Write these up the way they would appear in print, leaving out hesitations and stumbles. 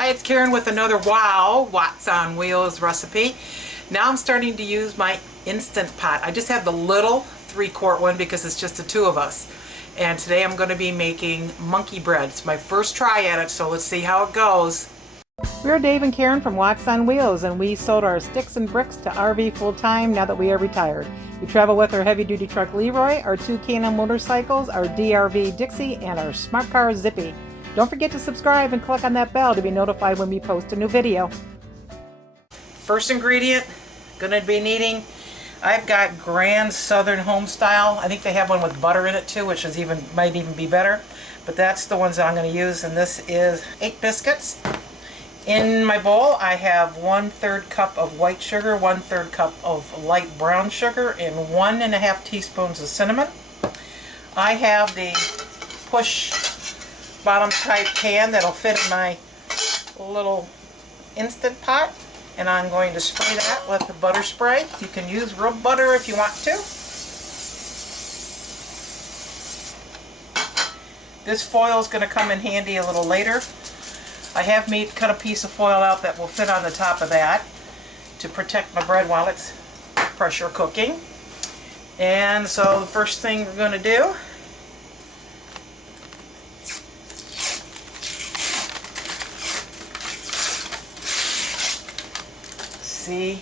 Hi, it's Karen with another WoW, What's on Wheels recipe. Now I'm starting to use my Instant Pot. I just have the little 3-quart one because it's just the two of us. And today I'm going to be making monkey bread. It's my first try at it, so let's see how it goes. We're Dave and Karen from What's on Wheels, and we sold our sticks and bricks to RV full-time now that we are retired. We travel with our heavy-duty truck Leroy, our 2 K&M motorcycles, our DRV Dixie, and our smart car Zippy. Don't forget to subscribe and click on that bell to be notified when we post a new video. First ingredient, going to be needing, I've got Grand Southern Homestyle. I think they have one with butter in it too, which is might even be better. But that's the ones that I'm going to use, and this is 8 biscuits. In my bowl, I have 1/3 cup of white sugar, 1/3 cup of light brown sugar, and 1½ teaspoons of cinnamon. I have the push bottom type pan that'll fit in my little Instant Pot, and I'm going to spray that with the butter spray. You can use real butter if you want to. This foil is going to come in handy a little later. I have cut a piece of foil out that will fit on the top of that to protect my bread while it's pressure cooking. And so the first thing we're going to do, see,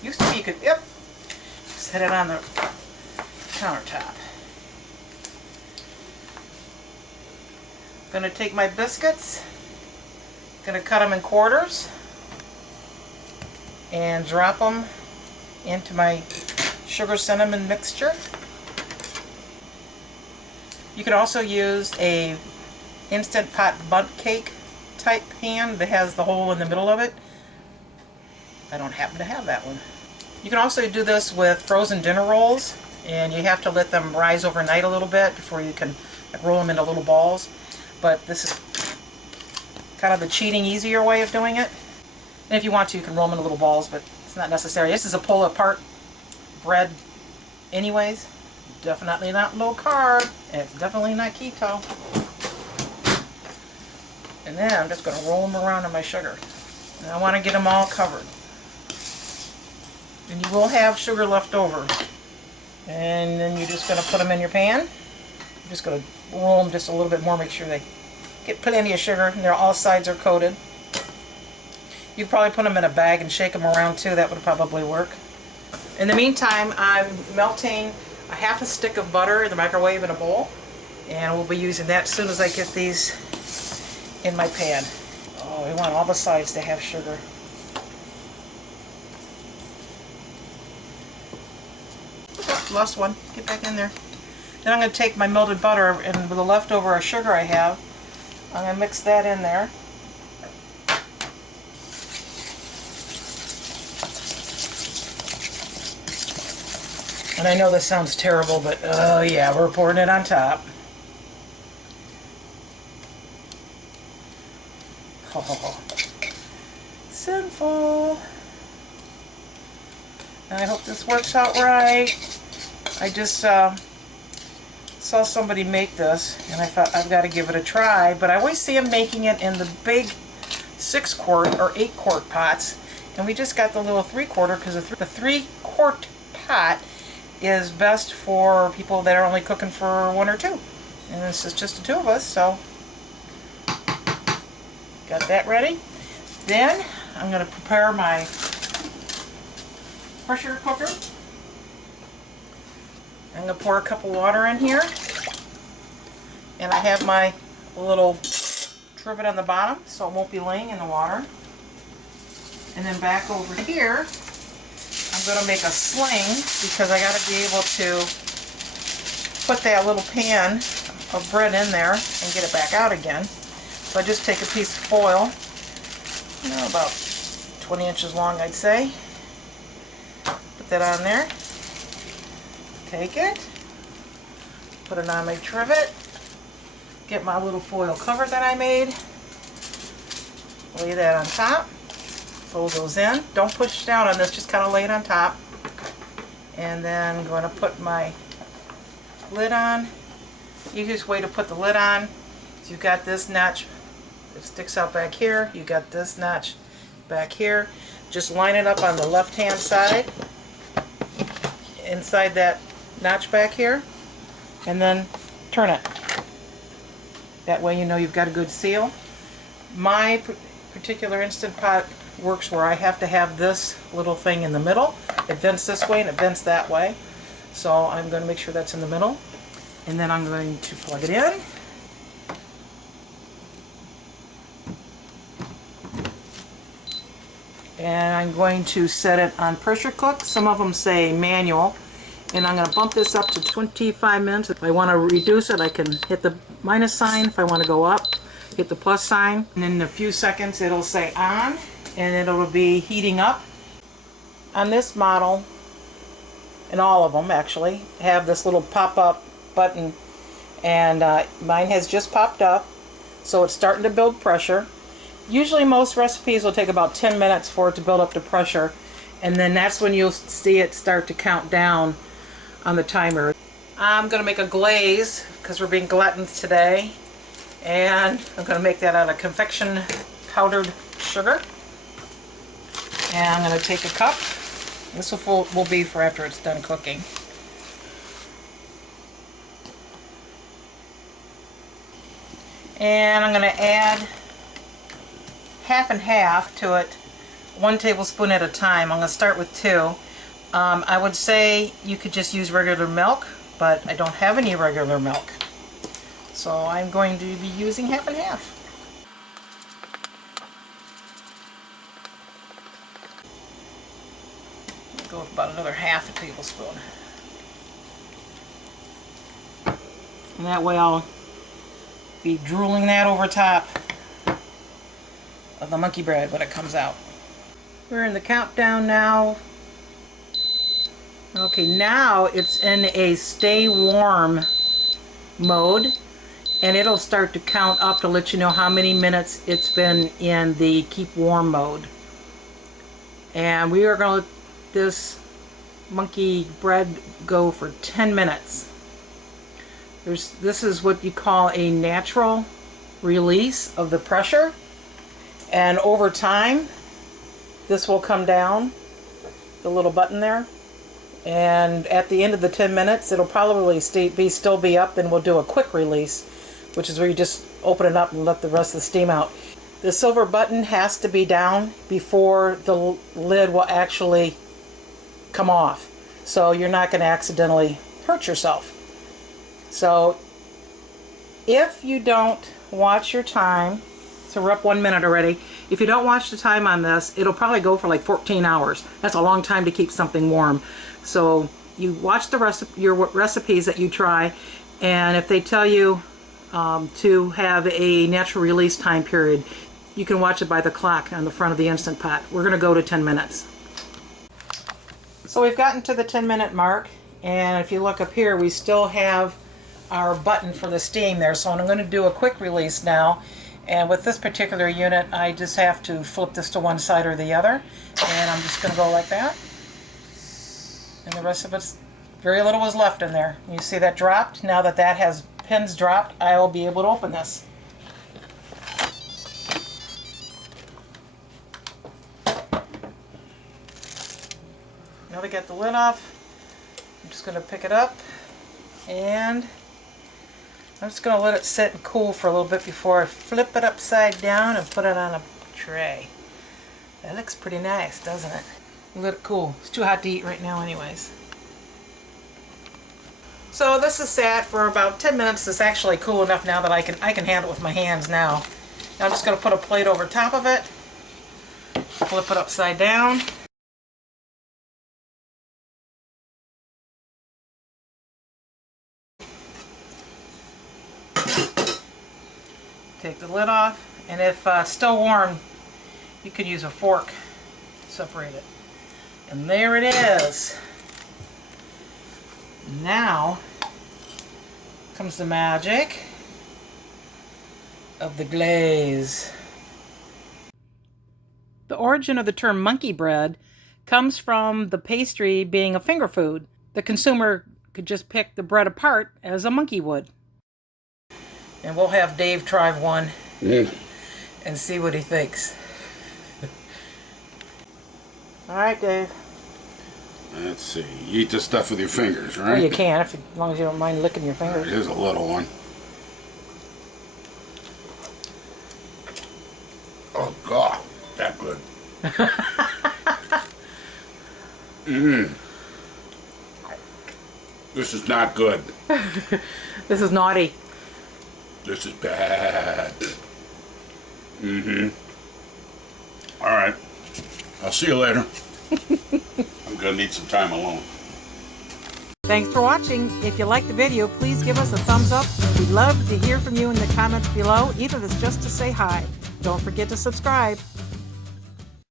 used to be you could, set it on the countertop. I'm going to take my biscuits, going to cut them in quarters and drop them into my sugar cinnamon mixture. You could also use a Instant Pot bunt cake type pan that has the hole in the middle of it. I don't happen to have that one. You can also do this with frozen dinner rolls, and you have to let them rise overnight a little bit before you can roll them into little balls. But this is kind of the cheating, easier way of doing it. And if you want to, you can roll them into little balls, but it's not necessary. This is a pull-apart bread anyways. Definitely not low carb, and it's definitely not keto. And then I'm just going to roll them around in my sugar. And I want to get them all covered. And you will have sugar left over. And then you're just going to put them in your pan. I'm just going to roll them just a little bit more, make sure they get plenty of sugar and all sides are coated. You'd probably put them in a bag and shake them around too. That would probably work. In the meantime, I'm melting a ½ stick of butter in the microwave in a bowl. And we'll be using that as soon as I get these in my pan. Oh, we want all the sides to have sugar. Lost one. Get back in there. Then I'm going to take my melted butter and with the leftover sugar I have, I'm going to mix that in there. And I know this sounds terrible, but oh yeah, we're pouring it on top. Oh, sinful. I hope this works out right. I just saw somebody make this, and I thought I've got to give it a try, but I always see them making it in the big 6-quart or 8-quart pots, and we just got the little 3-quarter because the 3-quart pot is best for people that are only cooking for 1 or 2, and this is just the 2 of us, so got that ready. Then I'm going to prepare my pressure cooker. I'm going to pour a cup of water in here, and I have my little trivet on the bottom so it won't be laying in the water. And then back over here I'm going to make a sling because I got to be able to put that little pan of bread in there and get it back out again. So I just take a piece of foil, about 20 inches long I'd say, put that on there. Take it, put it on my trivet, get my little foil cover that I made, lay that on top, fold those in. Don't push down on this, just kind of lay it on top. And then I'm going to put my lid on. Easiest way to put the lid on is you've got this notch It sticks out back here. You got this notch back here. Just line it up on the left hand side, inside that notch back here, and then turn it. That way you know you've got a good seal. My particular Instant Pot works where I have to have this little thing in the middle. It vents this way and it vents that way. So I'm going to make sure that's in the middle. And then I'm going to plug it in. And I'm going to set it on pressure cook. Some of them say manual. And I'm going to bump this up to 25 minutes. If I want to reduce it, I can hit the minus sign. If I want to go up, hit the plus sign. And in a few seconds it'll say on, and it'll be heating up. On this model, and all of them actually, have this little pop-up button. And mine has just popped up, so it's starting to build pressure. Usually most recipes will take about 10 minutes for it to build up the pressure, and then that's when you'll see it start to count down on the timer. I'm going to make a glaze because we're being gluttons today, and I'm going to make that out of confection powdered sugar. And I'm going to take a cup. This will be for after it's done cooking. And I'm going to add half and half to it, 1 tablespoon at a time. I'm going to start with 2. I would say you could just use regular milk, but I don't have any regular milk. So I'm going to be using half and half. I'll go with about another half a tablespoon. And that way I'll be drooling that over top of the monkey bread when it comes out. We're in the countdown now. Okay, now it's in a stay warm mode, and it'll start to count up to let you know how many minutes it's been in the keep warm mode. And we are going to let this monkey bread go for 10 minutes. This is what you call a natural release of the pressure, and over time this will come down, the little button there, and at the end of the 10 minutes it'll probably still be up. Then we'll do a quick release, which is where you just open it up and let the rest of the steam out. The silver button has to be down before the lid will actually come off, so you're not going to accidentally hurt yourself. So if you don't watch your time, so we're up 1 minute already. If you don't watch the time on this, it'll probably go for like 14 hours. That's a long time to keep something warm. So you watch the your recipes that you try, and if they tell you to have a natural release time period, you can watch it by the clock on the front of the Instant Pot. We're going to go to 10 minutes. So we've gotten to the 10-minute mark, and if you look up here, we still have our button for the steam there. So I'm going to do a quick release now. And with this particular unit, I just have to flip this to one side or the other. And I'm just going to go like that. And the rest of it's, very little was left in there. You see that dropped? Now that that has pins dropped, I will be able to open this. Now to get the lid off, I'm just going to pick it up, and I'm just going to let it sit and cool for a little bit before I flip it upside down and put it on a tray. That looks pretty nice, doesn't it? Let it cool. It's too hot to eat right now anyways. So this is sat for about 10 minutes. It's actually cool enough now that I can handle it with my hands now. Now I'm just going to put a plate over top of it, flip it upside down. Take the lid off, and if still warm, you could use a fork to separate it. And there it is. Now comes the magic of the glaze. The origin of the term monkey bread comes from the pastry being a finger food. The consumer could just pick the bread apart as a monkey would. And we'll have Dave try one. Yeah. and see what he thinks. All right, Dave. Let's see. You eat this stuff with your fingers, right? Well, you can, as long as you don't mind licking your All right, fingers. here's a little one. Oh, God. That good. This is not good. This is naughty. This is bad. All right. I'll see you later. I'm going to need some time alone. Thanks for watching. If you liked the video, please give us a thumbs up. We'd love to hear from you in the comments below, even if it's just to say hi. Don't forget to subscribe.